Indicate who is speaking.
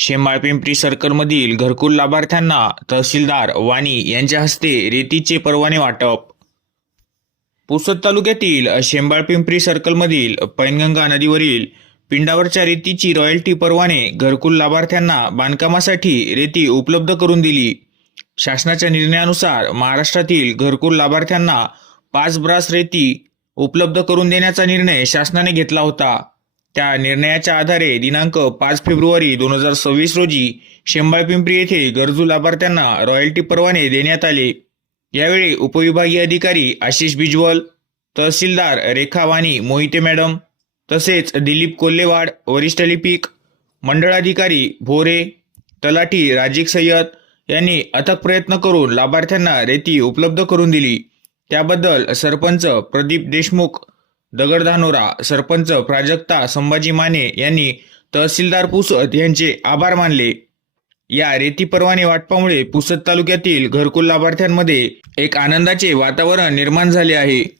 Speaker 1: शेंबाळपिंपरी सर्कलमधील घरकुल लाभार्थ्यांना तहसीलदार वाणी यांच्या हस्ते रेतीचे परवाने वाटप. पुसद तालुक्यातील शेंबाळपिंपरी सर्कलमधील पैनगंगा नदीवरील पिंडावरच्या रेतीची रॉयल्टी परवाने घरकुल लाभार्थ्यांना बांधकामासाठी रेती उपलब्ध करून दिली. शासनाच्या निर्णयानुसार महाराष्ट्रातील घरकुल लाभार्थ्यांना पाच ब्रास रेती उपलब्ध करून देण्याचा निर्णय शासनाने घेतला होता. त्या निर्णयाच्या आधारे दिनांक पाच फेब्रुवारी दोन हजार सव्वीस रोजी शेंबाळपिंपरी येथे गरजू लाभार्थ्यांना रॉयल्टी परवाने देण्यात आले. यावेळी उपविभागीय अधिकारी आशिष बिजवल तहसीलदार रेखा वाणी मोहिते मॅडम तसेच दिलीप कोल्हेवाड वरिष्ठ लिपिक मंडळाधिकारी भोरे तलाठी राजिक सय्यद यांनी अथक प्रयत्न करून लाभार्थ्यांना रेती उपलब्ध करून दिली. त्याबद्दल सरपंच प्रदीप देशमुख दगडधानोरा सरपंच प्राजक्ता संभाजी माने यांनी तहसीलदार पुसद यांचे आभार मानले. या रेती परवाने वाटपामुळे पुसद तालुक्यातील घरकुल लाभार्थ्यांमध्ये एक आनंदाचे वातावरण निर्माण झाले आहे.